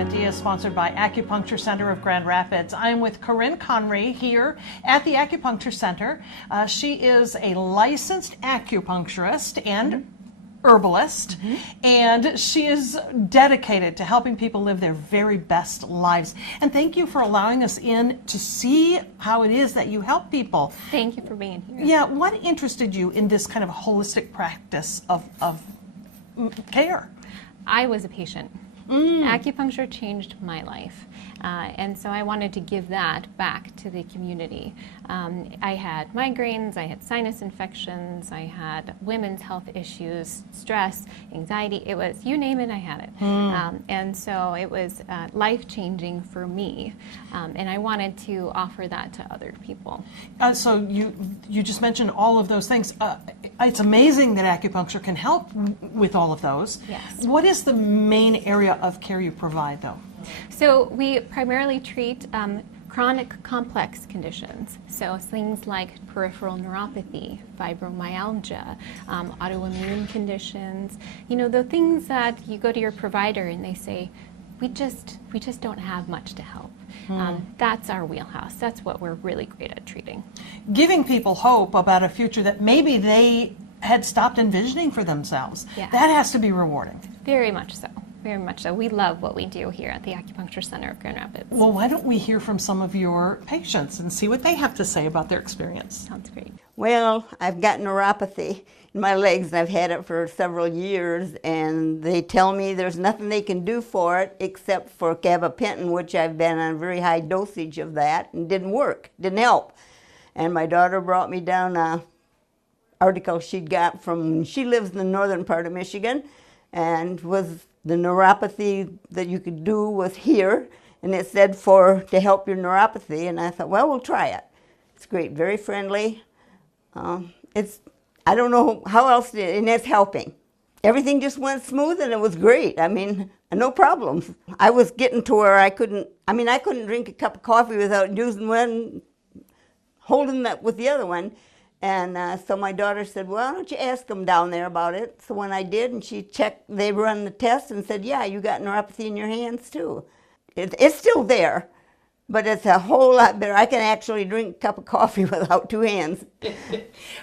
segment is sponsored by Acupuncture Center of Grand Rapids. I'm with Corinne Conry here at the Acupuncture Center. She is a licensed acupuncturist and herbalist, and she is dedicated to helping people live their very best lives. And thank you for allowing us in to see how it is that you help people. Thank you for being here. Yeah, what interested you in this kind of holistic practice of care? I was a patient. Acupuncture changed my life, and so I wanted to give that back to the community. I had migraines, I had sinus infections, I had women's health issues, stress, anxiety. It was, you name it, I had it. And so it was life-changing for me, and I wanted to offer that to other people. So you just mentioned all of those things. It's amazing that acupuncture can help with all of those. Yes. What is the main area of care you provide, though? So we primarily treat chronic complex conditions. So things like peripheral neuropathy, fibromyalgia, autoimmune conditions. You know, the things that you go to your provider and they say, we just don't have much to help. That's our wheelhouse. That's what we're really great at treating. Giving people hope about a future that maybe they had stopped envisioning for themselves. Yes. That has to be rewarding. Very much so. Very much so. We love what we do here at the Acupuncture Center of Grand Rapids. Well, why don't we hear from some of your patients and see what they have to say about their experience? Sounds great. Well, I've got neuropathy in my legs, and I've had it for several years, and they tell me there's nothing they can do for it except for gabapentin, which I've been on a very high dosage of that, and didn't work, didn't help. And my daughter brought me down an article she'd got from, she lives in the northern part of Michigan, and was the neuropathy that you could do was here, and it said to help your neuropathy, and I thought, well, we'll try it. It's great, very friendly. I don't know how else to, and it's helping. Everything just went smooth, and it was great. I mean, no problems. I was getting to where I couldn't drink a cup of coffee without using one, holding that with the other one. And so my daughter said, well, why don't you ask them down there about it? So when I did, and she checked, they run the test and said, yeah, you got neuropathy in your hands too. It's still there, but it's a whole lot better. I can actually drink a cup of coffee without two hands.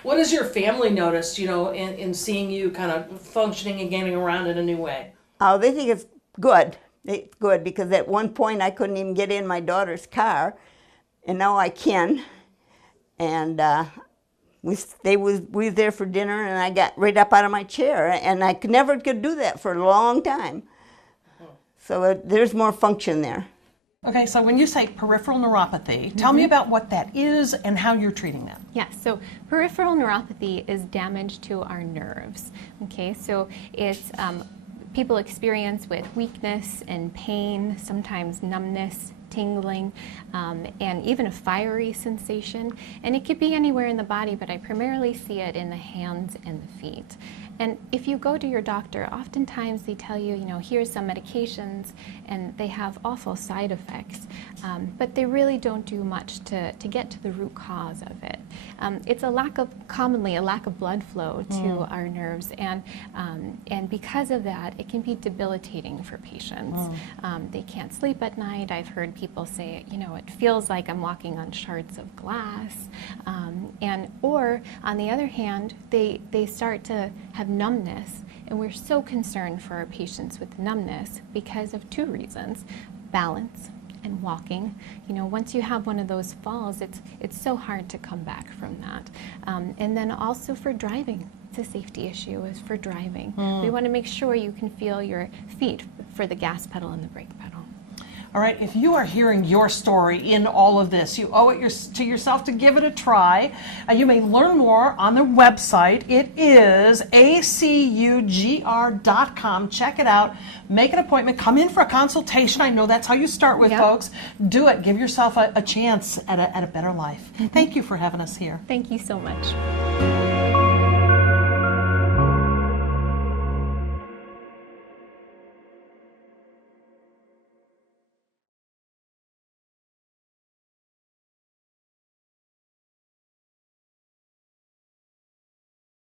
What has your family noticed, in seeing you kind of functioning and getting around in a new way? Oh, they think it's good. It's good because at one point I couldn't even get in my daughter's car, and now I can. And we were there for dinner, and I got right up out of my chair, and I never could do that for a long time. So there's more function there. Okay, so when you say peripheral neuropathy, tell me about what that is and how you're treating that. Yes, so peripheral neuropathy is damage to our nerves. Okay, so it's people experience with weakness and pain, sometimes numbness, tingling, and even a fiery sensation. And it could be anywhere in the body, but I primarily see it in the hands and the feet. And if you go to your doctor, oftentimes they tell you, here's some medications, and they have awful side effects, but they really don't do much to get to the root cause of it. It's commonly a lack of blood flow to our nerves, and because of that, it can be debilitating for patients. They can't sleep at night. I've heard people say, it feels like I'm walking on shards of glass, or on the other hand, they start to have numbness, and we're so concerned for our patients with numbness because of two reasons: balance and walking. Once you have one of those falls, it's so hard to come back from that. And then also for driving, it's a safety issue is for driving. We want to make sure you can feel your feet for the gas pedal and the brake pedal. All right, if you are hearing your story in all of this, you owe it to yourself to give it a try. You may learn more on the website. It is acugr.com. Check it out. Make an appointment. Come in for a consultation. I know that's how you start with folks. Do it. Give yourself a chance at a better life. Thank you for having us here. Thank you so much.